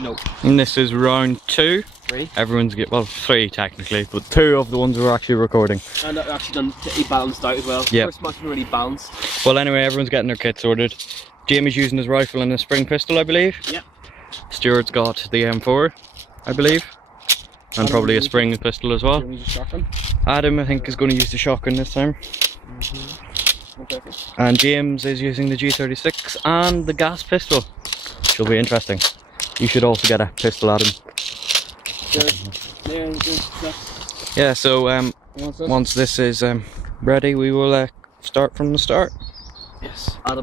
No. And this is round 2. 3. Everyone's well, 3 technically, but 2 of the ones we're actually recording. And I've actually done he balanced out as well. Yeah. First match was really balanced. Well, anyway, everyone's getting their kit sorted. Jamie's using his rifle and a spring pistol, I believe. Yep. Stuart's got the M4, I believe. And probably a spring pistol as well. Adam, I think, is going to use the shotgun this time. And James is using the G36 and the gas pistol. She'll be interesting. You should also get a pistol, Adam. Yeah, so once this is ready, we will start from the start. Yes. Adam.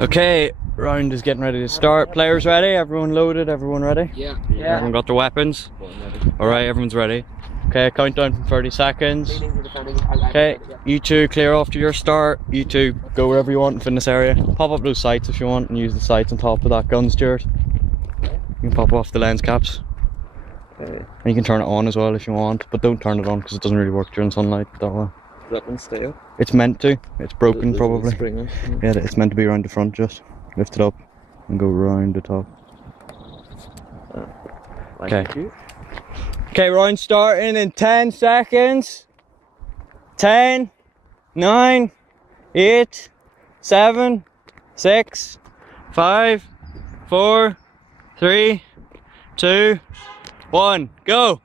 Okay, round is getting ready to start. Players ready? Everyone loaded? Everyone ready? Yeah. Everyone got their weapons? Alright, everyone's ready. Okay, countdown from 30 seconds. Okay, you two clear off to your start. You two go wherever you want in this area. Pop up those sights if you want and use the sights on top of that gun, Stuart. You can pop off the lens caps. And you can turn it on as well if you want, but don't turn it on because it doesn't really work during sunlight that way. That one stay up? It's meant to. It's broken probably. Yeah, it's meant to be around the front just. Lift it up and go round the top. Okay. Okay, round starting in 10 seconds. 10, 9, 8, 7, 6, 5, 4, 3, 2, 1, go!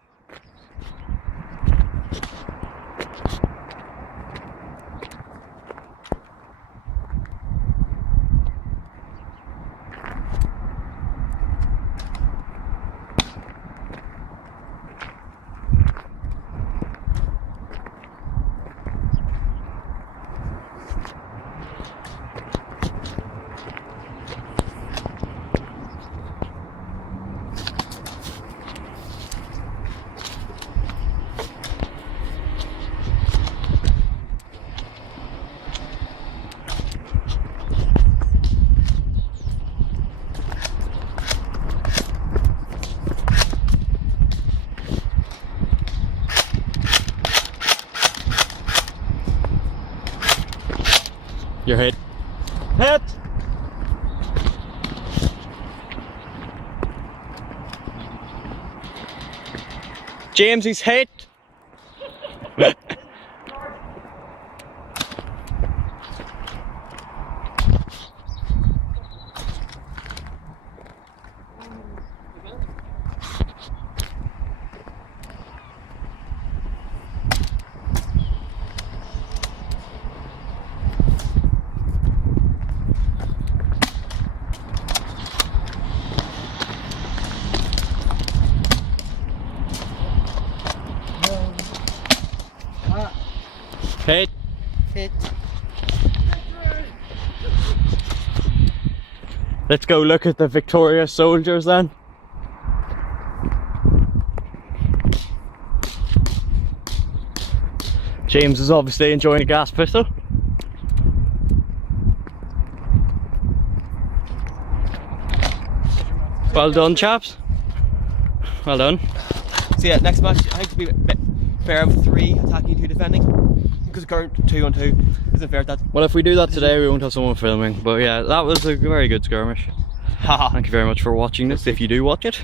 Your hit. Hit! James, he's hit! Hit. Hit. Let's go look at the victorious soldiers then. James is obviously enjoying a gas pistol. Well done, chaps. Well done. So yeah, next match I think to be a bit fair with 3 attacking, 2 defending. Because current 2 on 2 isn't fair. That well, if we do that today, we won't have someone filming. But yeah, that was a very good skirmish. Thank you very much for watching this. If you do watch it.